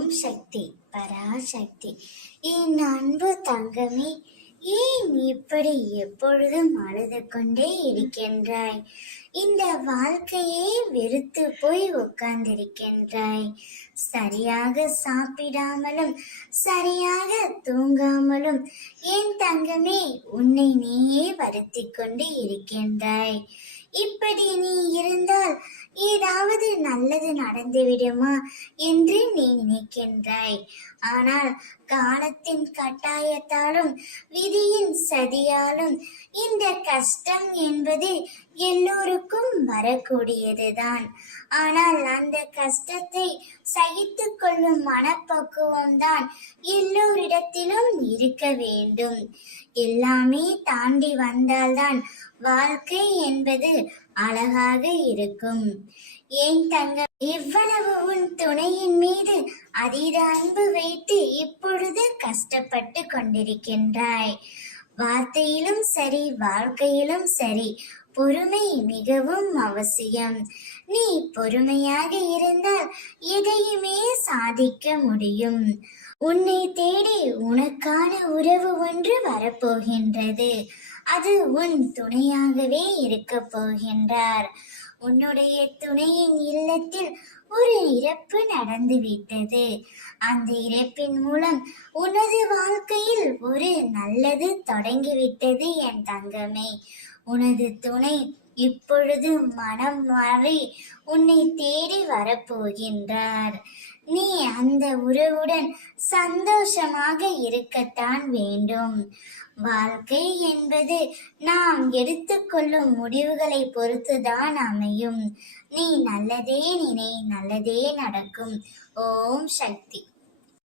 ஓம் சக்தி பராசக்தி. என் அன்பு தங்கமே, ஏன் இப்படி எப்பொழுதும் அழுது கொண்டே இருக்கின்றாய்? இந்த வாழ்க்கையே வெறுத்து போய் உட்கார்ந்திருக்கின்றாய். சரியாக சாப்பிடாமலும் சரியாக தூங்காமலும் என் தங்கமே உன்னை நீயே வருத்தி கொண்டு இருக்கின்றாய். இப்படி நீ இருந்தால் ஏதாவது நல்லது நடந்துவிடுமா என்று நீ நினைக்கின்றாய். ஆனால் காலத்தின் கட்டாயத்தாலும் விதியின் சதியாலும் இந்த கஷ்டம் என்பது எல்லோருக்கும் வரக்கூடியதுதான். ஆனால் அந்த கஷ்டத்தை சகித்து கொள்ளும் மனப்பக்குவம் தான் எல்லோரிடத்திலும் இருக்க வேண்டும். எல்லாமே தாண்டி வந்தால்தான் வாழ்க்கை என்பது அழகாக இருக்கும். ஏன் தங்க, இவ்வளவு உன் துணையின் மீது அதீத அன்பு வைத்து இப்பொழுது கஷ்டப்பட்டு கொண்டிருக்கின்றாய். வார்த்தையிலும் சரி, வாழ்க்கையிலும் சரி, பொறுமை மிகவும் அவசியம். நீ பொறுமையாக இருந்தால் எதையுமே சாதிக்க முடியும். உன்னை தேடி உனக்கான உறவு ஒன்று வரப்போகின்றது. அது உன் துணையாகவே இருக்க போகின்றார். உன்னுடைய துணையின் இல்லத்தில் ஒரு இறப்பு நடந்துவிட்டது. அந்த இறப்பின் மூலம் உனது வாழ்க்கையில் ஒரு நல்லது தொடங்கிவிட்டது என் தங்கமே. உனது துணை இப்பொழுது மனம் மாறி உன்னை தேடி வரப்போகின்றார். நீ அந்த உறவுடன் சந்தோஷமாக இருக்கத்தான் வேண்டும். வாழ்க்கை என்பது நாம் எடுத்துக்கொள்ளும் முடிவுகளை பொறுத்துதான் அமையும். நீ நல்லதே நினை, நல்லதே நடக்கும். ஓம் சக்தி.